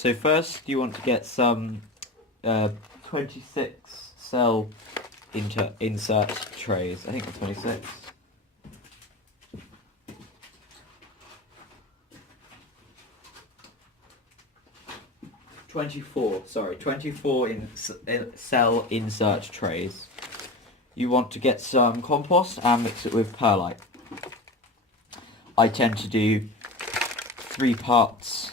So first you want to get some 26 cell insert trays. I think they're 26. Sorry, 24 cell insert trays. You want to get some compost and mix it with perlite. I tend to do 3 parts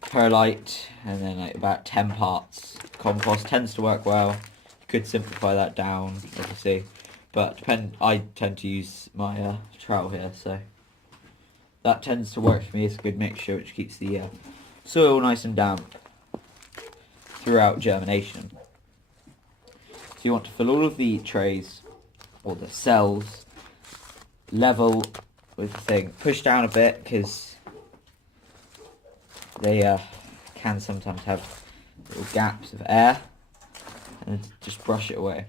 perlite and then like about 10 parts compost. Tends to work well. You could simplify that down, obviously, but I tend to use my trowel here, so that tends to work for me. It's a good mixture which keeps the soil nice and damp throughout germination. So you want to fill all of the trays or the cells level with the thing. Push down a bit because they can sometimes have little gaps of air, and just brush it away.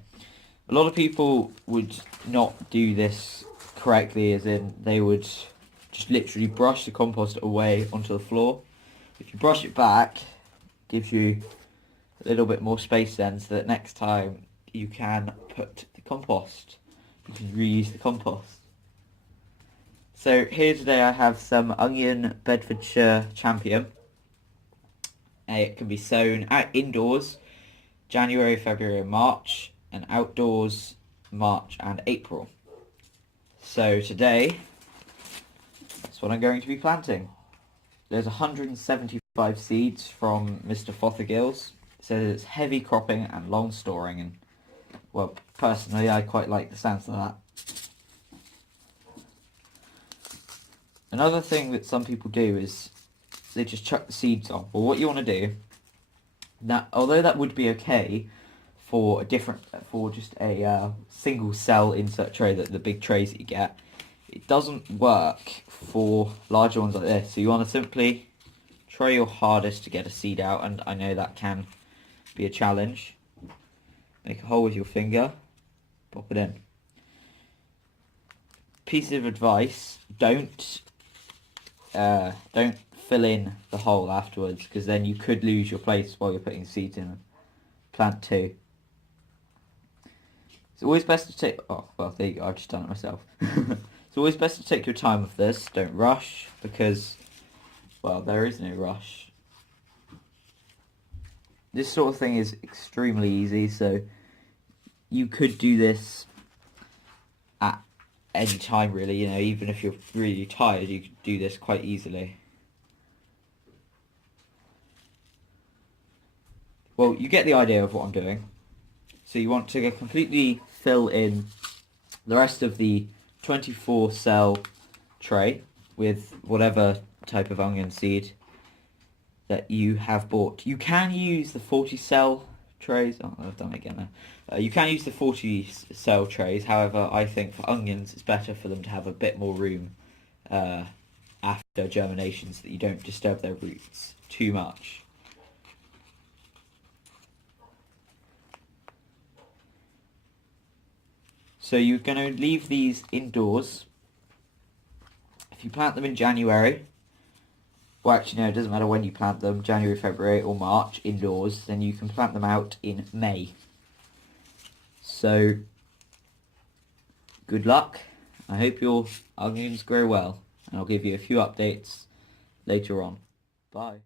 A lot of people would not do this correctly, as in they would just literally brush the compost away onto the floor. If you brush it back, it gives you a little bit more space then, so that next time you can put the compost, you can reuse the compost. So here today I have some onion Bedfordshire Champion. It can be sown indoors January, February and March, and outdoors March and April. So today, that's what I'm going to be planting. There's 175 seeds from Mr. Fothergill's. It says it's heavy cropping and long storing, and well, personally I quite like the sounds of that. Another thing that some people do is they just chuck the seeds on. Well, what you want to do, that although that would be okay for just a single cell insert tray, that the big trays that you get, it doesn't work for larger ones like this. So you want to simply try your hardest to get a seed out, and I know that can be a challenge. Make a hole with your finger, pop it in. Piece of advice: don't fill in the hole afterwards, because then you could lose your place while you're putting seeds in plant 2. It's always best to take... Oh, well, there you go, I've just done it myself. It's always best to take your time with this. Don't rush, because, well, there is no rush. This sort of thing is extremely easy, so you could do this at any time, really. You know, even if you're really tired, you could do this quite easily. Well, you get the idea of what I'm doing. So you want to completely fill in the rest of the 24 cell tray with whatever type of onion seed that you have bought. You can use the 40 cell trays. Oh, I've done it again now. You can use the 40 cell trays. However, I think for onions it's better for them to have a bit more room after germination, so that you don't disturb their roots too much. So you're going to leave these indoors. If you plant them in January, well, actually no, it doesn't matter when you plant them, January, February or March indoors, then you can plant them out in May. So, good luck. I hope your onions grow well, and I'll give you a few updates later on. Bye.